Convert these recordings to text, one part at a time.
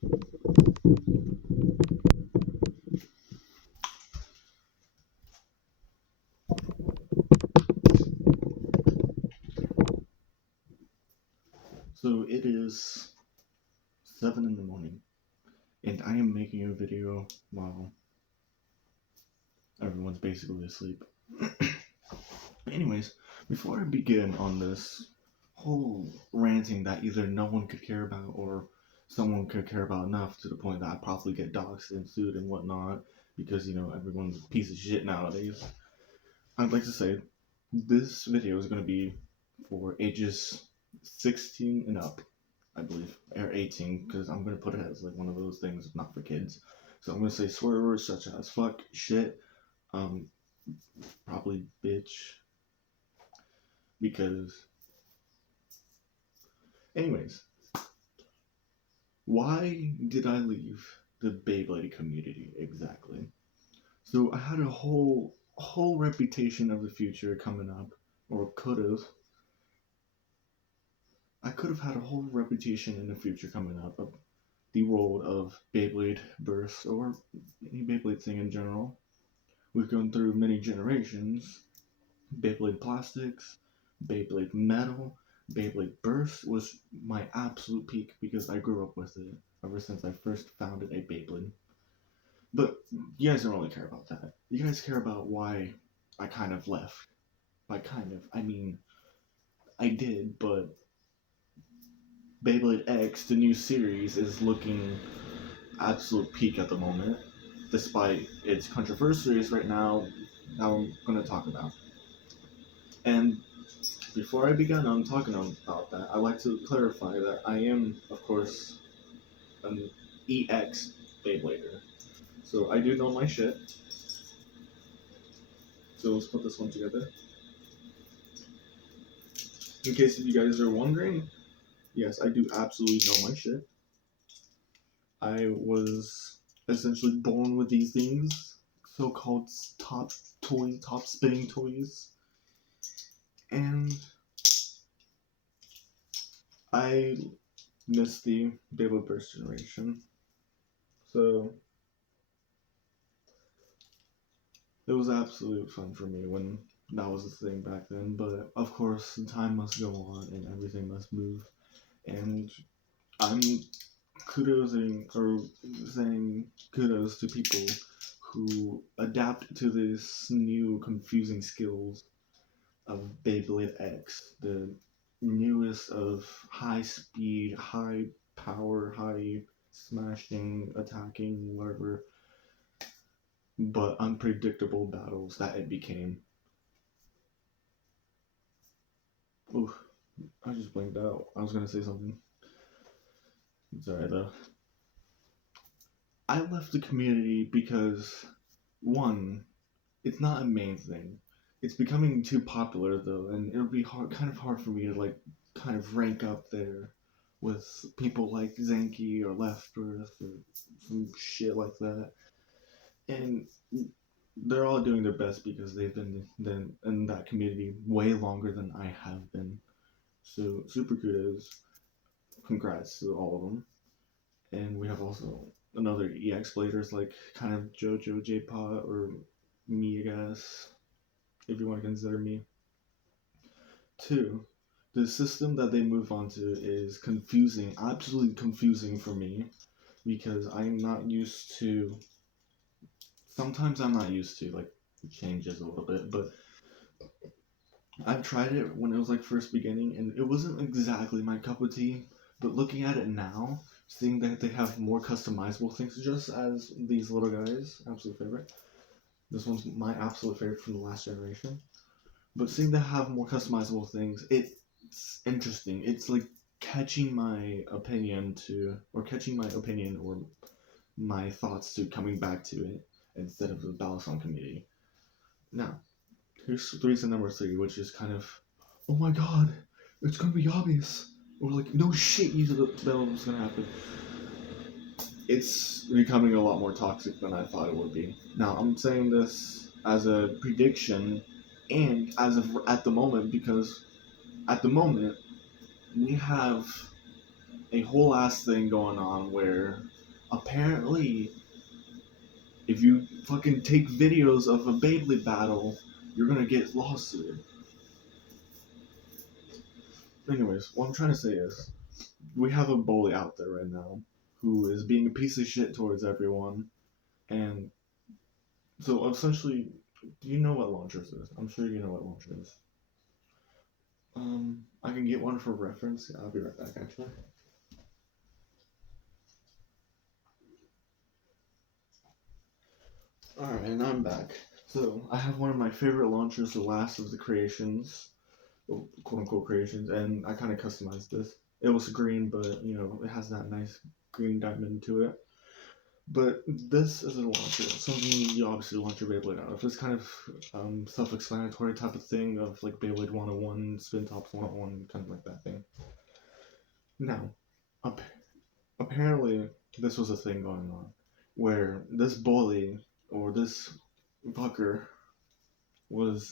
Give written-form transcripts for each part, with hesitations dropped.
So it is 7 in the morning, and I am making a video while everyone's basically asleep. Anyways, before I begin on this whole ranting that either no one could care about or someone could care about enough to the point that I'd probably get doxxed and sued and whatnot because, everyone's a piece of shit nowadays, I'd like to say this video is going to be for ages 16 and up, I believe, or 18, because I'm going to put it as like one of those things not for kids. So I'm going to say swear words such as fuck, shit, probably bitch, because anyways, why did I leave the Beyblade community exactly? So I had a whole reputation of the future coming up, or I could have had a whole reputation in the future coming up of the world of Beyblade Burst or any Beyblade thing in general. We've gone through many generations. Beyblade Plastics, Beyblade Metal, Beyblade Burst was my absolute peak because I grew up with it ever since I first founded a Beyblade. But you guys don't really care about that. You guys care about why I kind of left. By kind of, I mean, I did, but Beyblade X, the new series, is looking absolute peak at the moment, despite its controversies right now that I'm going to talk about. And before I begin on talking about that, I'd like to clarify that I am, of course, an EX Beyblader. So I do know my shit. So let's put this one together. In case if you guys are wondering, yes, I do absolutely know my shit. I was essentially born with these things, so-called top spinning toys. And I missed the Beyblade Burst generation. So it was absolute fun for me when that was the thing back then. But of course, time must go on and everything must move. And I'm saying kudos to people who adapt to this new confusing skills of Beyblade X, the newest of high speed, high power, high smashing, attacking, whatever, but unpredictable battles that it became. Ooh, I just blinked out. I was gonna say something. Sorry though. I left the community because, one, it's not a main thing. It's becoming too popular though, and it'll be kind of hard for me to like kind of rank up there with people like Zenki or Left Earth or some shit like that. And they're all doing their best because they've been in that community way longer than I have been. So super kudos, congrats to all of them. And we have also another EX players like kind of JoJo, J-Pot, or me, I guess, if you want to consider me. Two, the system that they move on to is confusing, absolutely confusing for me, because I'm not used to. Sometimes I'm not used to, like, it changes a little bit, but I've tried it when it was like first beginning, and it wasn't exactly my cup of tea. But looking at it now, seeing that they have more customizable things, just as these little guys, absolute favorite. This one's my absolute favorite from the last generation. But seeing they have more customizable things, it's interesting. It's like catching my opinion or my thoughts to coming back to it instead of the balisong community. Now, here's reason number 3, which is kind of, oh my god, it's gonna be obvious. Or like, no shit, you knew that was gonna happen. It's becoming a lot more toxic than I thought it would be. Now, I'm saying this as a prediction and as of at the moment, because at the moment we have a whole ass thing going on where apparently, if you fucking take videos of a Beyblade battle, you're gonna get lawsuit. Anyways, what I'm trying to say is, we have a bully out there right now who is being a piece of shit towards everyone, and so essentially, do you know what launchers is? I'm sure you know what launchers is. I can get one for reference. Yeah, I'll be right back, actually. Alright, and I'm back. So, I have one of my favorite launchers, the last of the creations, quote unquote creations, and I kind of customized this. It was green, but, you know, it has that nice green diamond to it. But this is a launcher, something you obviously launch your Beyblade out of. It's kind of self-explanatory type of thing of like Beyblade 101, Spin Tops 101, kind of like that thing. Now, apparently, this was a thing going on where this bully or this fucker was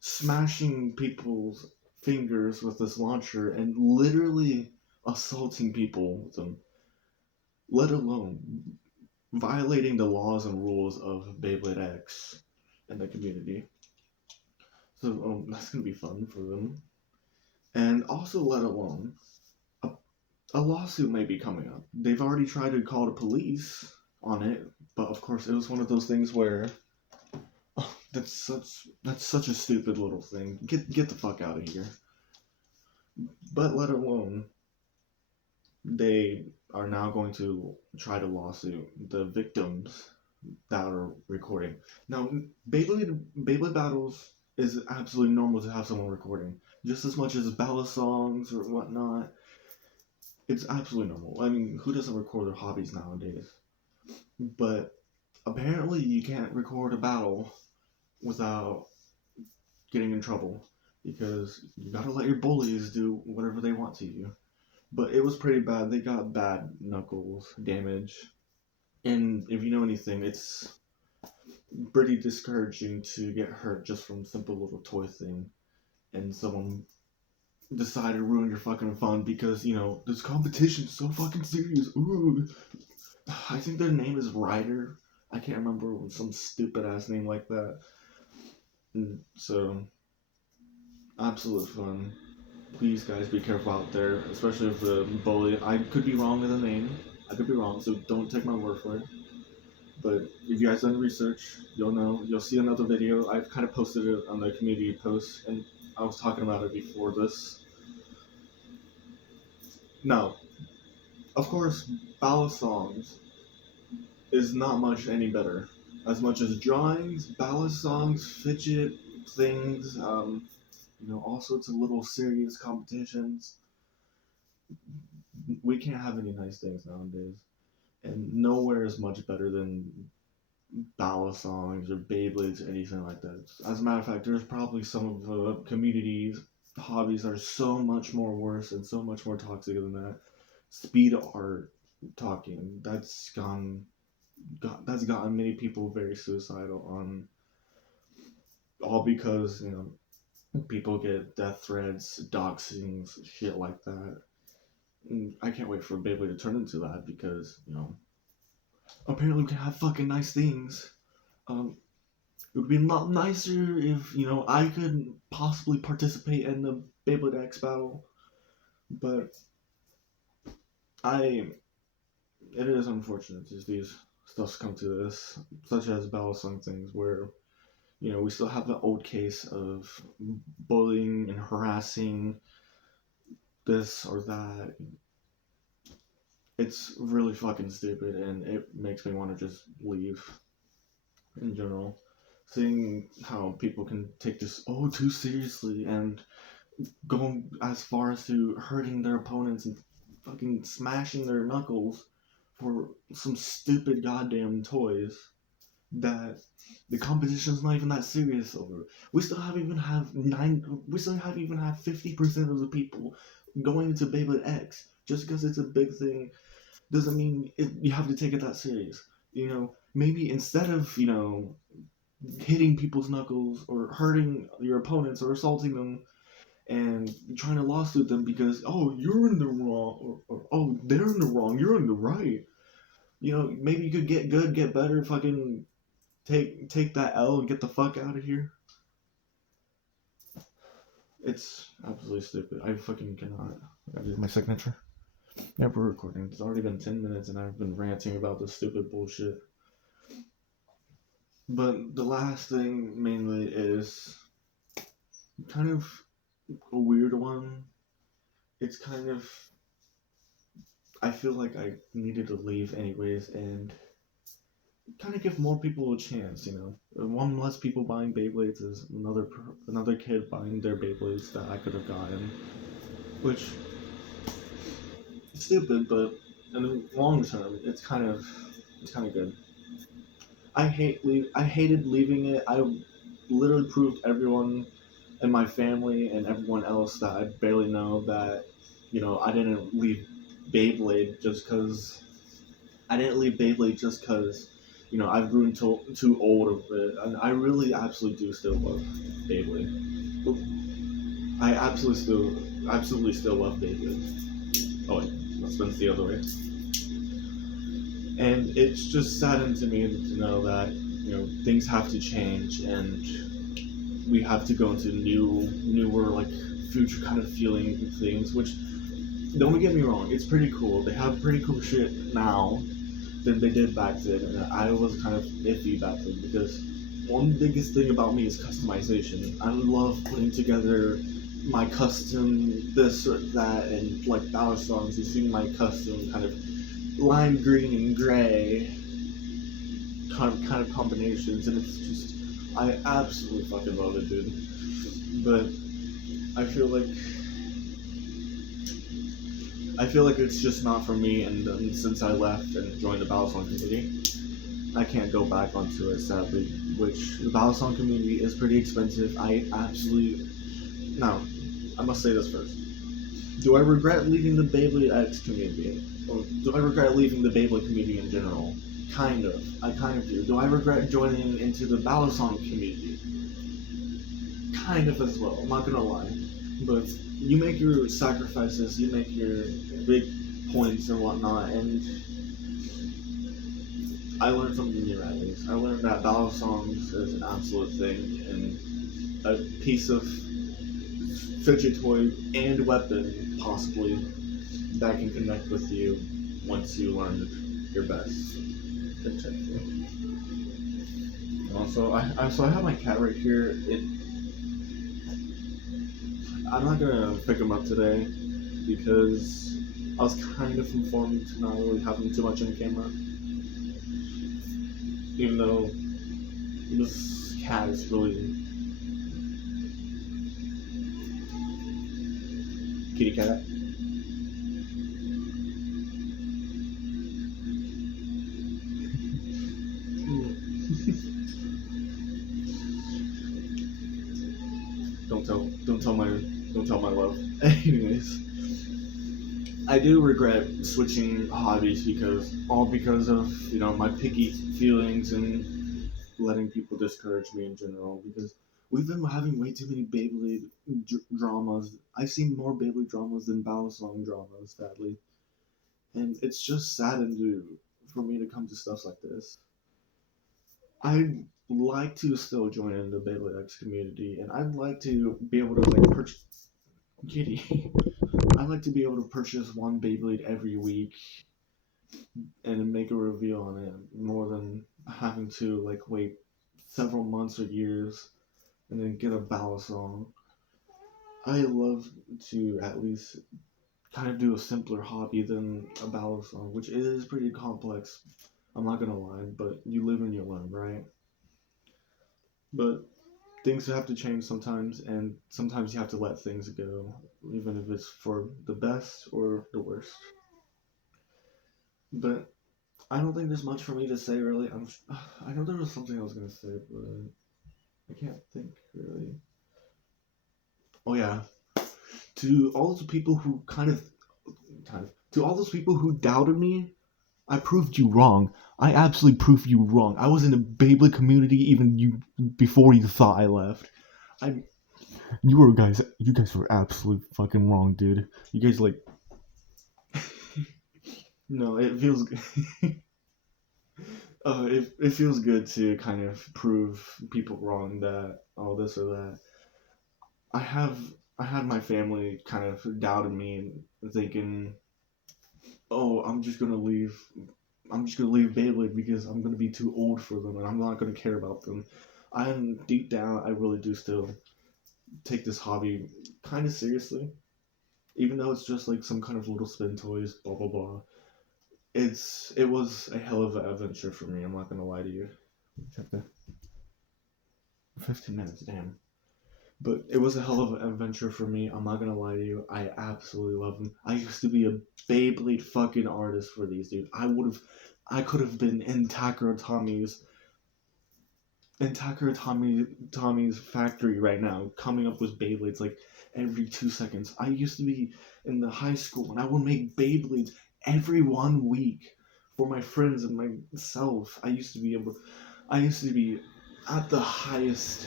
smashing people's fingers with this launcher and literally assaulting people with them, let alone violating the laws and rules of Beyblade X in the community. So that's gonna be fun for them. And also, let alone, a lawsuit may be coming up. They've already tried to call the police on it, but of course it was one of those things where that's such a stupid little thing. Get the fuck out of here. But let alone, they are now going to try to lawsuit the victims that are recording. Now, Beyblade battles is absolutely normal to have someone recording, just as much as balisongs or whatnot. It's absolutely normal. I mean, who doesn't record their hobbies nowadays? But apparently, you can't record a battle without getting in trouble, because you gotta let your bullies do whatever they want to you. But it was pretty bad. They got bad knuckles damage. And if you know anything, it's pretty discouraging to get hurt just from simple little toy thing. And someone decided to ruin your fucking fun because, you know, this competition's so fucking serious. Ooh. I think their name is Ryder. I can't remember, some stupid ass name like that. And so, absolute fun. Please, guys, be careful out there, especially if the bully. I could be wrong with the name. I could be wrong, so don't take my word for it. But if you guys done research, you'll know. You'll see another video. I've kind of posted it on the community post, and I was talking about it before this. Now, of course, balisongs is not much any better. As much as drawings, balisongs, fidget things, you know, all sorts of little serious competitions. We can't have any nice things nowadays. And nowhere is much better than balisongs or Beyblades or anything like that. As a matter of fact, there's probably some of the communities, hobbies are so much more worse and so much more toxic than that. Speed art talking, that's gotten many people very suicidal on, all because, you know, people get death threats, doxings, shit like that. And I can't wait for Beyblade to turn into that because, you know, apparently we can have fucking nice things. It would be a lot nicer if, you know, I could possibly participate in the Beyblade X battle, but it is unfortunate as these stuffs come to this, such as balisong things, where, you know, we still have the old case of bullying and harassing this or that. It's really fucking stupid, and it makes me want to just leave in general. Seeing how people can take this too seriously and go as far as to hurting their opponents and fucking smashing their knuckles for some stupid goddamn toys that the competition's not even that serious over. We still haven't even have 50% of the people going into Beyblade X. Just because it's a big thing doesn't mean you have to take it that serious. You know, maybe instead of, you know, hitting people's knuckles or hurting your opponents or assaulting them, and trying to lawsuit them because, oh, you're in the wrong, or oh, they're in the wrong, you're in the right. Maybe you could get good, get better, fucking take that L and get the fuck out of here. It's absolutely stupid. I fucking cannot. I did my signature. Yeah, we're recording. It's already been 10 minutes and I've been ranting about this stupid bullshit. But the last thing mainly is kind of a weird one. It's kind of, I feel like I needed to leave anyways and kind of give more people a chance, One less people buying Beyblades is another kid buying their Beyblades that I could have gotten, which is stupid, but in the long term, it's kind of good. I hated leaving it. I literally proved everyone in my family and everyone else that I barely know that, I didn't leave Beyblade just because. I've grown too old of it, and I really absolutely do still love Beyblade. I absolutely still love Beyblade. Oh wait, that spins the other way. And it's just saddened to me to know that things have to change, and we have to go into newer like future kind of feeling things. Which, don't get me wrong, it's pretty cool. They have pretty cool shit now than they did back then, and I was kind of iffy back then because one biggest thing about me is customization. I love putting together my custom this or that, and like balisongs, you see my custom kind of lime green and gray kind of combinations, and it's just, I absolutely fucking love it, dude. But I feel like it's just not for me, and since I left and joined the balisong community, I can't go back onto it, sadly. Which the balisong community is pretty expensive. Now, I must say this first. Do I regret leaving the Beyblade X community? Or do I regret leaving the Beyblade community in general? Kind of. I kind of do. Do I regret joining into the balisong community? Kind of as well. I'm not gonna lie. But you make your sacrifices, you make your big points and whatnot, and I learned something new at least. I learned that balisongs is an absolute thing, and a piece of fidget toy and weapon, possibly, that can connect with you once you learn your best. Also, I have my cat right here. I'm not gonna pick him up today because I was kind of informed to not really have him too much on camera. Even though this cat is really kitty cat. Don't tell my love. Anyways, I do regret switching hobbies because of my picky feelings and letting people discourage me in general. Because we've been having way too many Beyblade dramas. I've seen more Beyblade dramas than balisong dramas, sadly, and it's just saddened for me to come to stuff like this. I'd like to still join in the Beyblade X community, and I'd like to be able to purchase. Kitty. I'd like to be able to purchase one Beyblade every week and make a reveal on it, more than having to wait several months or years and then get a balisong. I love to at least kind of do a simpler hobby than a balisong, which is pretty complex. I'm not gonna lie, but you live and you learn, right? But things have to change sometimes, and sometimes you have to let things go, even if it's for the best or the worst. But I don't think there's much for me to say, really. I know there was something I was gonna say, but I can't think, really. Oh yeah, to all those people who to all those people who doubted me, I proved you wrong. I absolutely proved you wrong. I was in the Beyblade community even before you thought I left. You guys were absolutely fucking wrong, dude. You guys like, no, it feels good. It feels good to kind of prove people wrong that all this or that. I have I had my family kind of doubted me and thinking, oh, I'm just gonna leave Beyblade because I'm gonna be too old for them and I'm not gonna care about them. I'm deep down, I really do still take this hobby kind of seriously, even though it's just like some kind of little spin toys, blah blah blah. It was a hell of an adventure for me. I'm not gonna lie to you. Check that. 15 minutes, damn. But it was a hell of an adventure for me. I'm not gonna lie to you. I absolutely love them. I used to be a Beyblade fucking artist for these, dude. I could have been in Tommy's factory right now, coming up with Beyblades like every 2 seconds. I used to be in the high school and I would make Beyblades every 1 week for my friends and myself. I used to be at the highest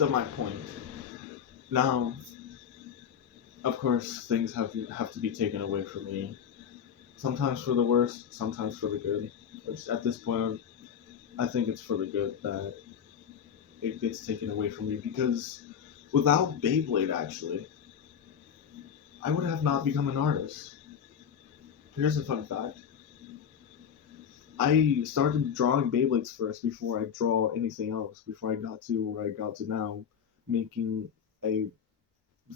of my point. Now, of course, things have to be taken away from me. Sometimes for the worst, sometimes for the good. Which at this point, I think it's for the good that it gets taken away from me because without Beyblade, actually, I would have not become an artist. Here's a fun fact: I started drawing Beyblades first before I draw anything else. Before I got to where I got to now, making a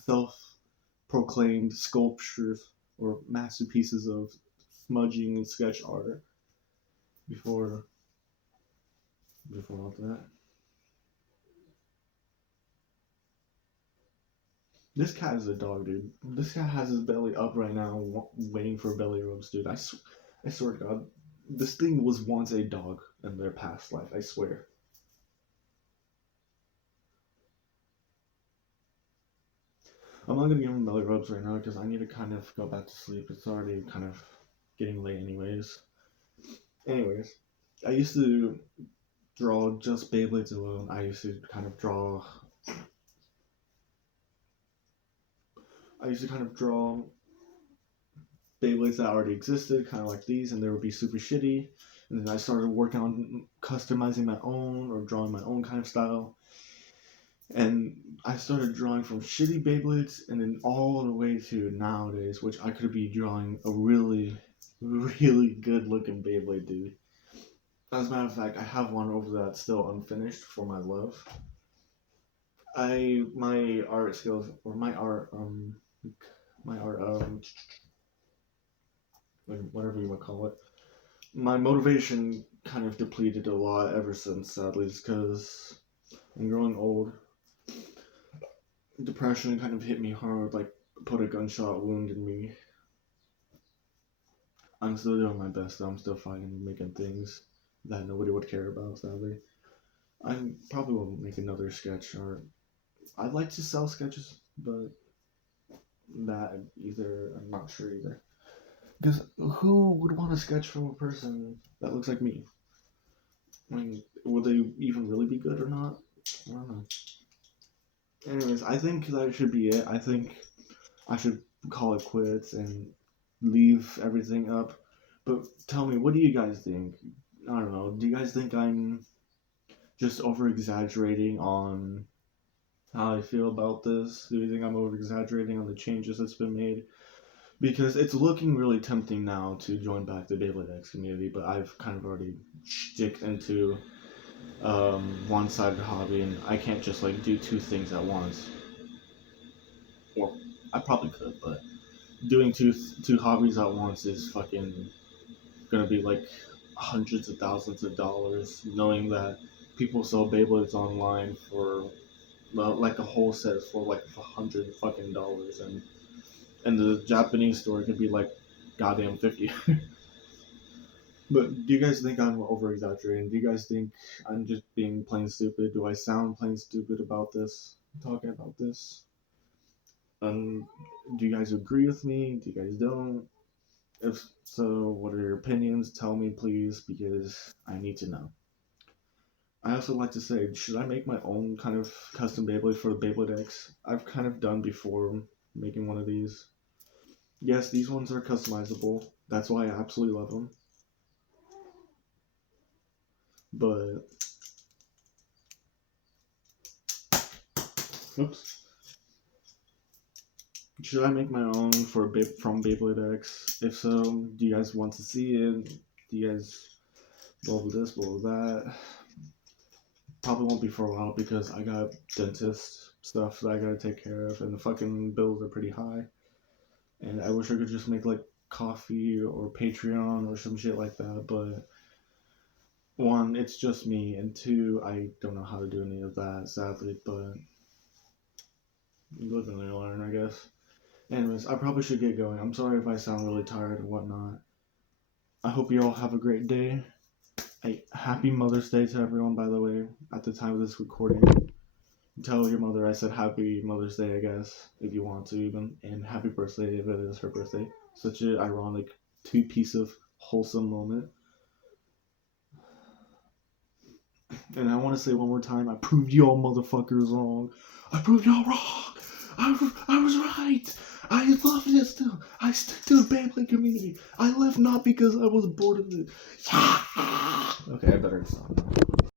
self-proclaimed sculptures or masterpieces of smudging and sketch art. Before all that, this cat is a dog, dude. This cat has his belly up right now, waiting for belly rubs, dude. I swear to God, this thing was once a dog in their past life. I swear. I'm not gonna give him belly rubs right now because I need to kind of go back to sleep. It's already kind of getting late, anyways. Anyways, I used to draw just Beyblades alone. I used to kind of draw. I used to kind of draw Beyblades that already existed, kind of like these, and they would be super shitty. And then I started working on customizing my own or drawing my own kind of style. And I started drawing from shitty Beyblades and then all the way to nowadays, which I could be drawing a really, really good looking Beyblade, dude. As a matter of fact, I have one over that's still unfinished for my love. My art skills or my art whatever you want to call it, my motivation kind of depleted a lot ever since, sadly, because I'm growing old. Depression kind of hit me hard, like put a gunshot wound in me. I'm still doing my best, though. I'm still fighting, making things that nobody would care about, sadly. I probably will make another sketch art. I'd like to sell sketches, but that either, I'm not sure either. Because who would want to sketch from a person that looks like me? I mean, would they even really be good or not? I don't know. Anyways, I think that should be it. I think I should call it quits and leave everything up. But tell me, what do you guys think? I don't know. Do you guys think I'm just over exaggerating on how I feel about this? Do you think I'm over exaggerating on the changes that's been made? Because it's looking really tempting now to join back the Beyblade X community, but I've kind of already sticked into one-sided hobby, and I can't just like do two things at once. Or I probably could, but doing two hobbies at once is fucking gonna be like hundreds of thousands of dollars, knowing that people sell Beyblades online for like a whole set for like $100 fucking, and the Japanese store could be like goddamn 50. But do you guys think I'm over exaggerating? Do you guys think I'm just being plain stupid? Do I sound plain stupid about this? Talking about this? Um, do you guys agree with me? Do you guys don't? If so, what are your opinions? Tell me, please, because I need to know. I also like to say, should I make my own kind of custom Beyblade for the Beyblade X? I've kind of done before making one of these. Yes, these ones are customizable. That's why I absolutely love them. But oops. Should I make my own for from Beyblade X? If so, do you guys want to see it? Do you guys blah blah this, blah blah that? Probably won't be for a while because I got dentist stuff that I gotta take care of, and the fucking bills are pretty high. And I wish I could just make like coffee or Patreon or some shit like that, but one, it's just me, and two, I don't know how to do any of that, sadly, but you live and you learn, I guess. Anyways, I probably should get going. I'm sorry if I sound really tired or whatnot. I hope you all have a great day. Happy Mother's Day to everyone, by the way, at the time of this recording. Tell your mother I said Happy Mother's Day, I guess, if you want to even. And happy birthday if it is her birthday. Such an ironic two-piece of wholesome moment. And I want to say one more time, I proved y'all motherfuckers wrong. I proved y'all wrong. I was right. I love it still. I stick to the Beyblade community. I left not because I was bored of it. Yeah. Okay, I better stop now.